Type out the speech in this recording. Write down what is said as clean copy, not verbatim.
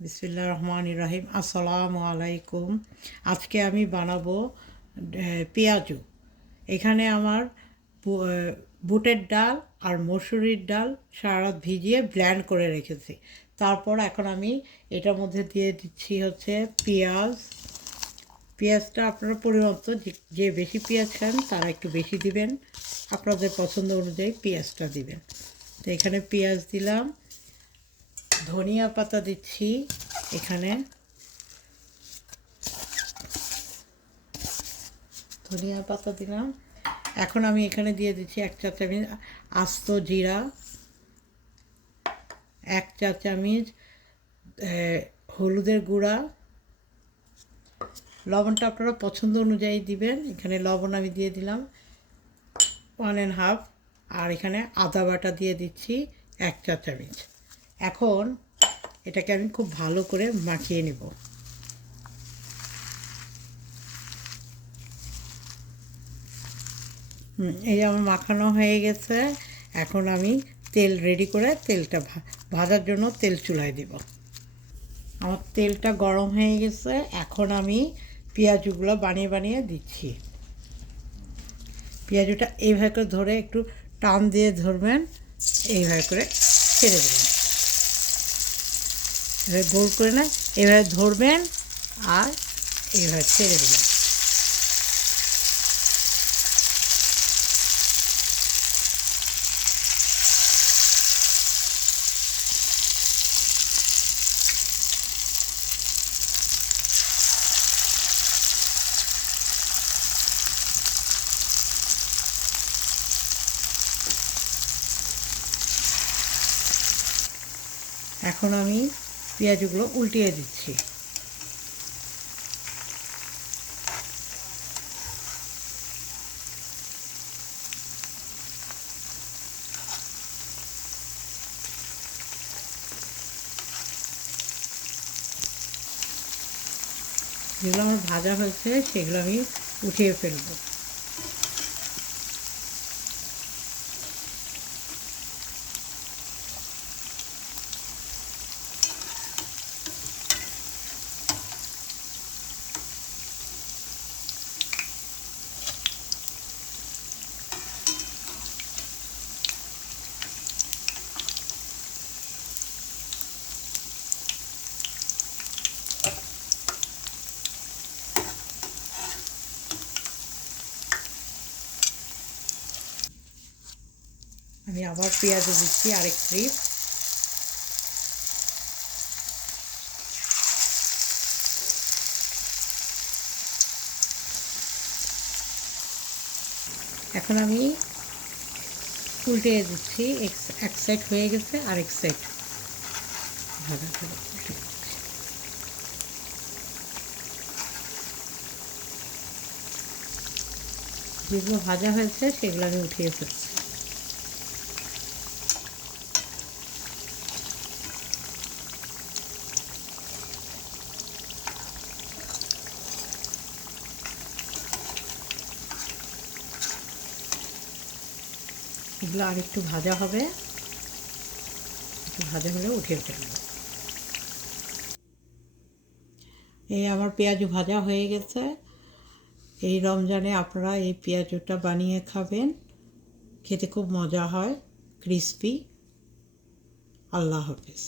বিসমিল্লাহির রহমানির রহিম। আসসালামু আলাইকুম। আজকে আমি বানাবো পেঁয়াজু। এখানে আমার বুটের ডাল আর মসুরির ডাল সারা রাত ভিজিয়ে ব্ল্যান্ড করে রেখেছি। তারপর এখন আমি এটার মধ্যে দিয়ে দিচ্ছি হচ্ছে পেঁয়াজ। পেঁয়াজটা আপনারা পরিমাণ মতো যে বেশি পেঁয়াজ খান তারা একটু বেশি দিবেন, আপনাদের পছন্দ অনুযায়ী পেঁয়াজটা দিবেন। তো এখানে পেঁয়াজ দিলাম, ধনিয়া পাতা দিচ্ছি এখানে, ধনিয়া পাতা দিলাম। এখন আমি এখানে দিয়ে দিচ্ছি 1 চা চামচ আস্ত জিরা, 1 চা চামচ হলুদের গুঁড়া, লবণটা আপনারা পছন্দ অনুযায়ী দিবেন। এখানে লবণ আমি দিয়ে দিলাম 1.5, আর এখানে আদা বাটা দিয়ে দিচ্ছি 1 চা চামচ। এখন এটাকে আমি খুব ভালো করে মাখিয়ে নেব। এই আমার মাখানো হয়ে গেছে। এখন আমি তেল রেডি করে তেলটা ভাজার জন্য তেল চুলায় দেব। আমার তেলটা গরম হয়ে গেছে। এখন আমি পেঁয়াজগুলো বানিয়ে বানিয়ে দিচ্ছি। পেঁয়াজটা এইভাবে করে ধরে একটু টান দিয়ে ধরবেন, এইভাবে করে ছেড়ে দেবেন। এভাবে গোল করে না, এভাবে ধরবেন আর এইভাবে ছেড়ে দেবেন। এখন আমি পেঁয়াজগুলো উল্টিয়ে দিচ্ছি। যেগুলো আমার ভাজা হয়েছে সেগুলো আমি উঠিয়ে ফেলবো। আমি আবার পেঁয়াজও দিচ্ছি আরেক ট্রিপ। এখন আমি উল্টে দিচ্ছি। এক সাইড হয়ে গেছে, আরেক সাইড ভাজা করে উল্টে দিচ্ছি। যেগুলো ভাজা হয়েছে সেগুলো আমি উঠিয়ে ফেলছি। এগুলো আর একটু ভাজা হবে, একটু ভাজা হলে উঠিয়ে ফেলব। এই আমার পেঁয়াজু ভাজা হয়ে গেছে। এই রমজানে আপনারা এই পেঁয়াজুটা বানিয়ে খাবেন, খেতে খুব মজা হয়, ক্রিসপি। আল্লাহ হাফেজ।